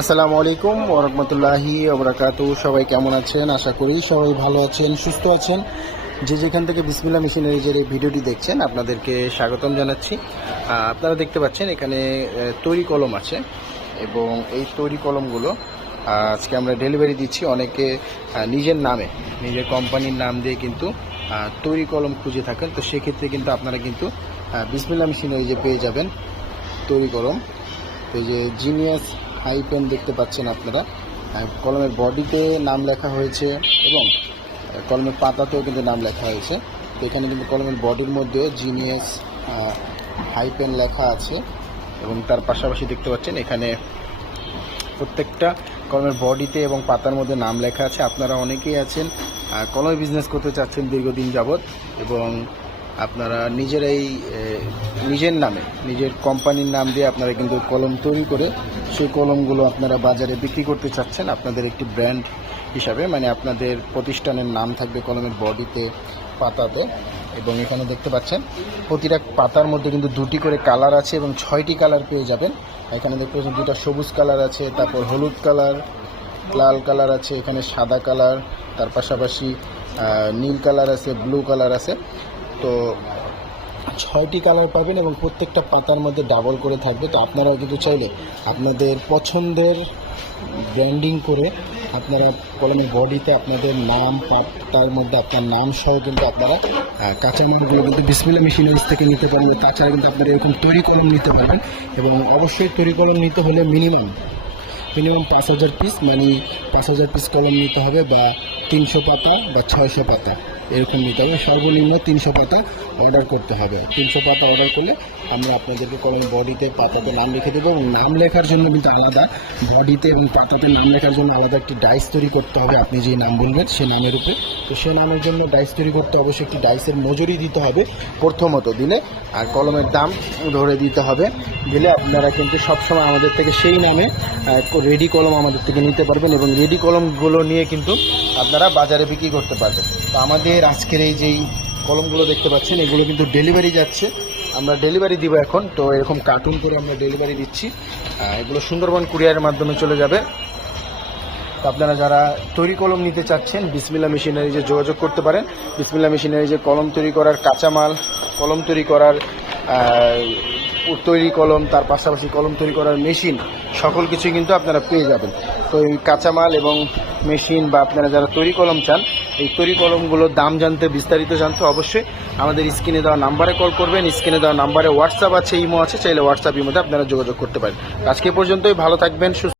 আসসালামু আলাইকুম ওরহমতুল্লাহি ওবরাকাতু সবাই কেমন আছেন? আশা করি সবাই ভালো আছেন, সুস্থ আছেন। যে যেখান থেকে বিসমিল্লা মেশিনারিজের এই ভিডিওটি দেখছেন, আপনাদেরকে স্বাগতম জানাচ্ছি। আপনারা দেখতে পাচ্ছেন এখানে তৈরি কলম আছে এবং এই তৈরি কলমগুলো আজকে আমরা ডেলিভারি দিচ্ছি অনেকে নিজের নামে, নিজের কোম্পানির নাম দিয়ে কিন্তু তৈরি কলম খুঁজে থাকেন। তো সেক্ষেত্রে কিন্তু আপনারা কিন্তু বিসমিল্লা মেশিনারিজে পেয়ে যাবেন তৈরি কলম। তো যে জিনিয়াস হাই পেন দেখতে পাচ্ছেন আপনারা। কলমের বডিতে নাম লেখা হয়েছে এবং কলমের পাতাতেও কিন্তু নাম লেখা হয়েছে। তো এখানে কিন্তু কলমের বডির মধ্যে জিনিয়াস হাই পেন লেখা আছে এবং তার পাশাপাশি দেখতে পাচ্ছেন এখানে প্রত্যেকটা কলমের বডিতে এবং পাতার মধ্যে নাম লেখা আছে। আপনারা অনেকেই আছেন কলমে বিজনেস করতে চাচ্ছেন দীর্ঘদিন যাবৎ এবং আপনারা নিজেরাই আহ, নিজের নামে নিজের কোম্পানির নাম দিয়ে আপনারা কিন্তু কলম তৈরি করে সেই কলমগুলো আপনারা বাজারে বিক্রি করতে চাচ্ছেন, আপনাদের একটি ব্র্যান্ড হিসাবে মানে আপনাদের প্রতিষ্ঠানের নাম থাকবে কলমের বডিতে, পাতাতে, এবং এখানে দেখতে পাচ্ছেন, প্রতিটা পাতার মধ্যে কিন্তু দুটি করে কালার আছে এবং ছয়টি কালার পেয়ে যাবেন। এখানে দেখতে পাচ্ছেন দুটা সবুজ কালার আছে, তারপর হলুদ কালার, লাল কালার আছে, এখানে সাদা কালার, তার পাশাপাশি নীল কালার আছে, ব্লু কালার আছে। তো ছয়টি কালার পাবেন এবং প্রত্যেকটা পাতার মধ্যে ডাবল করে থাকবে। তো আপনারাও কিন্তু চাইলে আপনাদের পছন্দের ব্র্যান্ডিং করে আপনারা কলমের বডিতে আপনাদের নাম, পাতার মধ্যে আপনার নাম সহ কিন্তু আপনারা কাঁচামালগুলো কিন্তু বিসমিল্লা মেশিনারিজ থেকে নিতে পারবেন। তাছাড়া কিন্তু আপনারা এরকম তৈরি কলম নিতে পারবেন এবং অবশ্যই তৈরি কলম নিতে হলে মিনিমাম মিনিমাম পাঁচ হাজার পিস মানে পাঁচ হাজার পিস কলম নিতে হবে বা তিনশো পাতা বা ছয়শো পাতা। এরকম নিতে হবে। সর্বনিম্ন তিনশো পাতা অর্ডার করতে হবে। তিনশো পাতা অর্ডার করলে আমরা আপনাদেরকে কলম বডিতে পাতাতে নাম লিখে দেবো এবং নাম লেখার জন্য কিন্তু আলাদা বডিতে এবং পাতাতে নাম লেখার জন্য আলাদা একটি ডাইস তৈরি করতে হবে। আপনি যে নাম বলবেন সে নামের উপরে। তো সে নামের জন্য ডাইস তৈরি করতে অবশ্যই একটি ডাইসের মজুরি দিতে হবে প্রথমত দিলে। আর কলমের দাম ধরে দিতে হবে। দিলে আপনারা কিন্তু সবসময় আমাদের থেকে সেই নামে রেডি কলম আমাদের থেকে নিতে পারবেন এবং রেডি কলমগুলো নিয়ে কিন্তু আপনারা বাজারে বিক্রি করতে পারবেন। তো আমাদের আজকের এই যেই কলমগুলো দেখতে পাচ্ছেন, এগুলো কিন্তু ডেলিভারি যাচ্ছে। আমরা ডেলিভারি দিব এখন। তো এরকম কার্টুন করে আমরা ডেলিভারি দিচ্ছি। এগুলো সুন্দরবন কুরিয়ারের মাধ্যমে চলে যাবে। আপনারা যারা তৈরি কলম নিতে চাচ্ছেন বিসমিল্লা মেশিনারিজে যোগাযোগ করতে পারেন। বিসমিল্লা মেশিনারিজে কলম তৈরি করার কাঁচামাল, কলম তৈরি করার তৈরি কলম, তার পাশাপাশি কলম তৈরি করার মেশিন, সকল কিছুই কিন্তু আপনারা পেয়ে যাবেন। তো এই কাঁচামাল এবং মেশিন বা আপনারা যারা তৈরি কলম চান, এই তৈরি কলমগুলোর দাম জানতে বিস্তারিত জানতে অবশ্যই আমাদের স্ক্রিনে দেওয়া নাম্বারে কল করবেন। স্ক্রিনে দেওয়া নাম্বারে হোয়াটসঅ্যাপ আছে, ইমো আছে, চাইলে হোয়াটসঅ্যাপ ইমোতে আপনারা যোগাযোগ করতে পারেন। আজকে পর্যন্তই, ভালো থাকবেন, সুস্থ